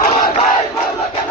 আমার ভাই বলল কেন?